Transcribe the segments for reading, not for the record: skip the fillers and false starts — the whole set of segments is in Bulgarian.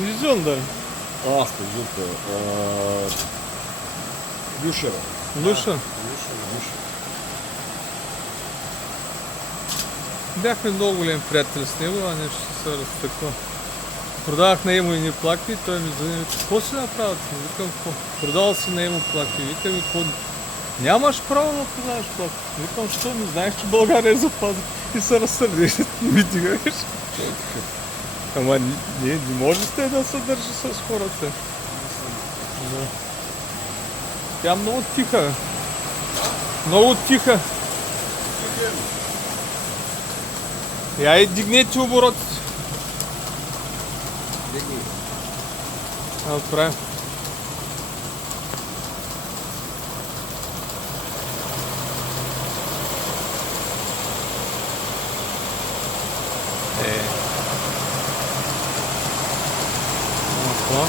Изюндар. Аста, жълта. Люшева. Люша. Бяхме много големи приятели с него, а нещо се разтъква. Продавах на Емо едни плакти и той ми звъни, какво си направил? Викам, какво? Продавал си на Емо плакти. Викам, какво? Нямаш право да продаваш плакти. Викам, що не знаеш, че България е запазва. И се разсърдиш, ми дигаш. Ама не можете да се държи с хората. Да. Тя много тиха. Много тиха. Я и дигнете оборотите. Правим. Опа.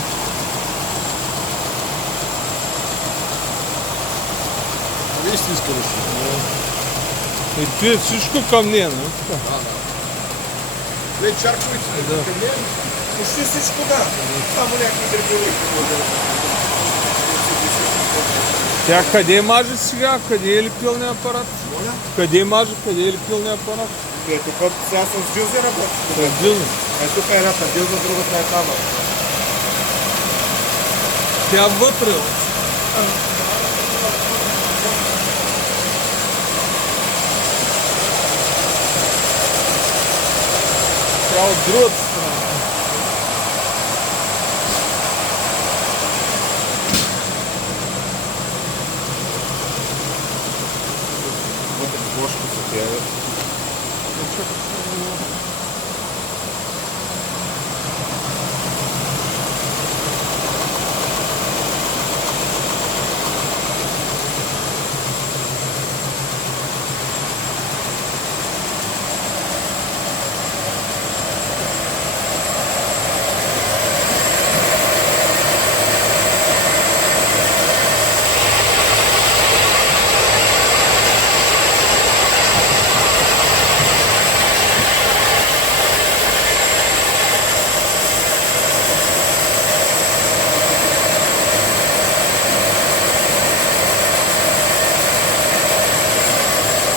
Виж си искаш. И ти всичко към нея, не? Не, чарковите към нея. Почти всичко, да. Само някакви дреболики. Тя къде маже сега? Къде е лепилния апарат? Моля? Къде маже? Къде е лепилния апарат? Тук сега с дюзи работи. С дюзи. Тук е едната дюза, другата е там. Тя вътре. Тя от другата страна. Вътре плошко са тя.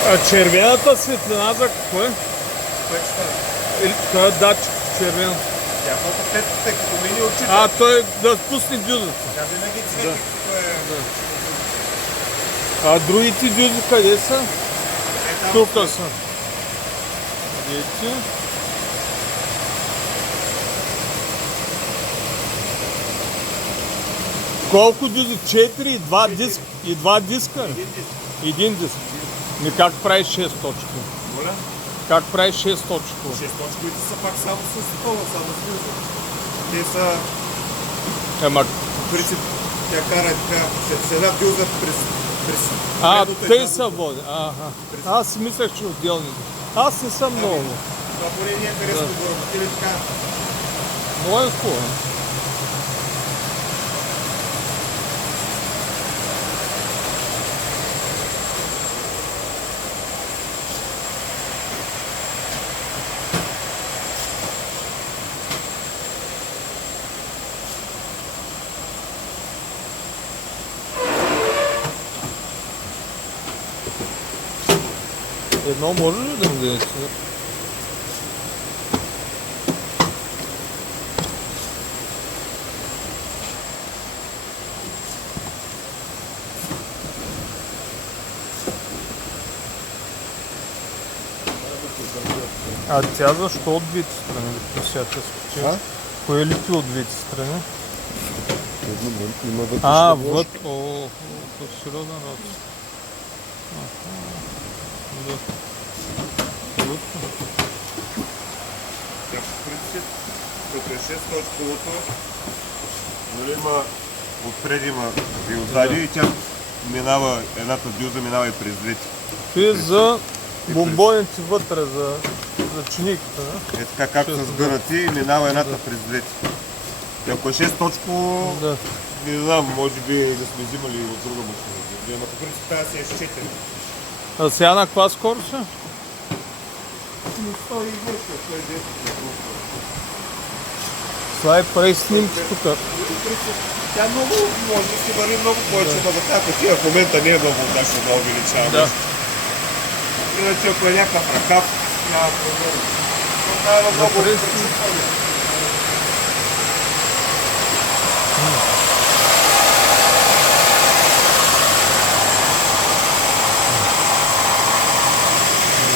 А червената светлина за какво е? Той е датчик червен. Тя фотоклетката, като мини очите. А, той да спусне дюзата. Тя винаги цвети, като е... А другите дюзи къде са? Тук са. Видите? Колко дюзи? 4 и 2 диска? И 2 диска? Един диск. Ми как правиш 6 точки? Моля? Как правиш 6 точки? 6 точковите са пак само с такова, само с дюза. Те са... Ема... В принцип, тя кара така, с една дюза през... А, те са води. Ага. Аз си мислех, че отделни. Аз не съм много. Това поне ние харесваме да работили така. Много е хубаво. Едно може ли да ми дадете? А тя защо от двете страни лепи всякакви? Кое лепи от двете страни? Има вътрешна А, вложка. О, сериозна работа. Да. Тя в принцип, като е 6 точковото, нали има отпред има и отзади и тя минава, едната дюза минава и през двете. И за бомбоните вътре, за чиниката, Е така както с гънати минава едната през двете. И ако е 6 точко, да. не знам, може би да сме взимали от друга машина. Но по принцип тази си е с 4. А сега на каква скорост е? 110, 110. Това е прави снимки тук. Тя много може да си вари много повече, но за тази пътия в момента не е много удачно да увеличаваме. Да. Иначе ако е някакъв ръкав, няма проблем. Но трябва много Направи прецепване.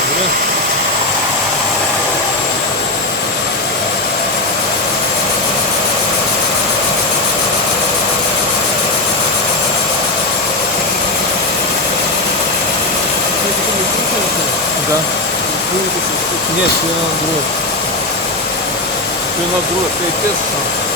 Добре. Да. Не, ще е на друга. Ще е на друга, те е тест сам.